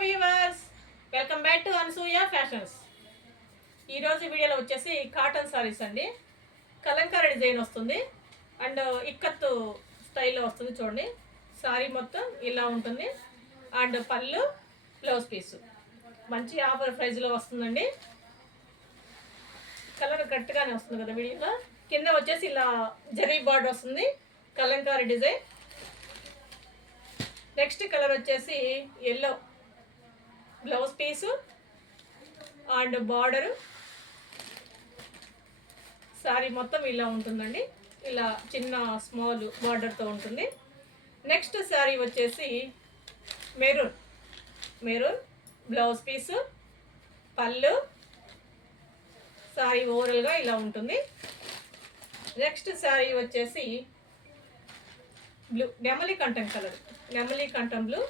Viewers, welcome back to Anasuya fashions. ఈరోజు వీడియోలో వచ్చేసి కాటన్ సారీస్ అండి. కలంకారీ డిజైన్ వస్తుంది అండ్ ఇక్కత్తు స్టైల్లో వస్తుంది. చూడండి, సారీ మొత్తం ఇలా ఉంటుంది అండ్ పళ్ళు, బ్లౌజ్ పీసు మంచి ఆఫర్ ప్రైజ్లో వస్తుందండి. కలర్ కరెక్ట్గానే వస్తుంది కదా వీడియోలో. కింద వచ్చేసి ఇలా జరీ బార్డర్ వస్తుంది, కలంకారీ డిజైన్. నెక్స్ట్ కలర్ వచ్చేసి yellow, blouse piece and border. Sorry మొత్తం ఇలా ఉంటుందండి, ఇలా చిన్న స్మాల్ బార్డర్తో ఉంటుంది. నెక్స్ట్ సారీ వచ్చేసి మెరూన్, బ్లౌజ్ పీసు, పళ్ళు, సారీ ఓవరాల్గా ఇలా ఉంటుంది. నెక్స్ట్ సారీ వచ్చేసి బ్లూ, నెమలి కంఠం కలర్, నెమలి కంఠం బ్లూ.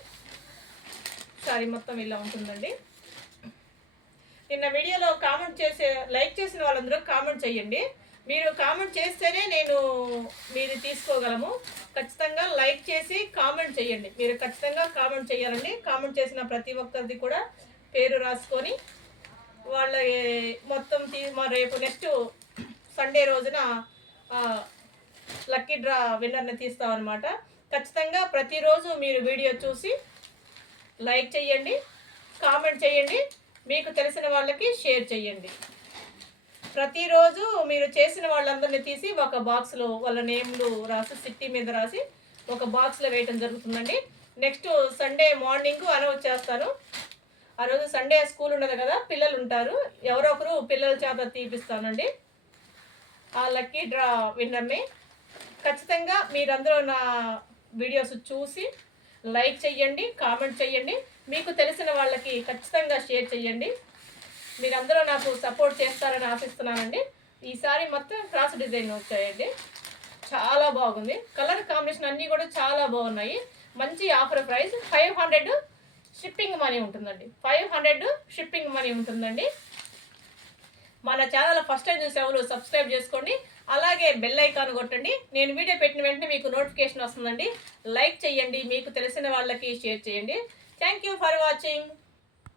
సారీ మొత్తం ఇలా ఉంటుందండి. నిన్న వీడియోలో లైక్ చేసిన వాళ్ళందరూ కామెంట్ చేయండి. మీరు కామెంట్ చేస్తేనే మీరు తీసుకోగలము. ఖచ్చితంగా లైక్ చేసి కామెంట్ చేయండి. మీరు ఖచ్చితంగా కామెంట్ చేయాలండి. కామెంట్ చేసిన ప్రతి ఒక్కరిది కూడా పేరు రాసుకొని వాళ్ళ మొత్తం రేపు నెక్స్ట్ సండే రోజున లక్కీ డ్రా విన్నర్ని తీస్తామన్నమాట. ఖచ్చితంగా ప్రతిరోజు మీరు వీడియో చూసి లైక్ చేయండి, కామెంట్ చేయండి, మీకు తెలిసిన వాళ్ళకి షేర్ చేయండి. ప్రతిరోజు మీరు చేసిన వాళ్ళందరినీ తీసి ఒక బాక్స్లో వాళ్ళ నేమ్లు రాసి, సిటీ మీద రాసి ఒక బాక్స్లో వేయటం జరుగుతుందండి. నెక్స్ట్ సండే మార్నింగ్ అనౌన్స్ చేస్తాను. ఆ రోజు సండే స్కూల్ ఉండదు కదా, పిల్లలు ఉంటారు, ఎవరో ఒకరు పిల్లల చేత తీపిస్తానండి ఆ లక్కీ డ్రా విన్నర్ని. ఖచ్చితంగా మీరందరూ నా వీడియోస్ చూసి లైక్ చేయండి, కామెంట్ చేయండి, మీకు తెలిసిన వాళ్ళకి ఖచ్చితంగా షేర్ చేయండి. మీరందరూ నాకు సపోర్ట్ చేస్తారని ఆశిస్తున్నానండి. ఈసారి మొత్తం క్రాస్ డిజైన్ వచ్చాయండి, చాలా బాగుంది. కలర్ కాంబినేషన్ అన్నీ కూడా చాలా బాగున్నాయి. మంచి ఆఫర్ ప్రైస్ 500 షిప్పింగ్ మనీ ఉంటుందండి. 500 షిప్పింగ్ మనీ ఉంటుందండి. మన ఛానల్ ఫస్ట్ టైం చూసే వాళ్ళు సబ్స్క్రైబ్ చేసుకోండి, అలాగే బెల్ ఐకాన్ కొట్టండి. నేను వీడియో పెట్టిన వెంటనే మీకు నోటిఫికేషన్ వస్తుందండి. లైక్ చేయండి, మీకు తెలిసిన వాళ్ళకి షేర్ చేయండి. Thank you for watching.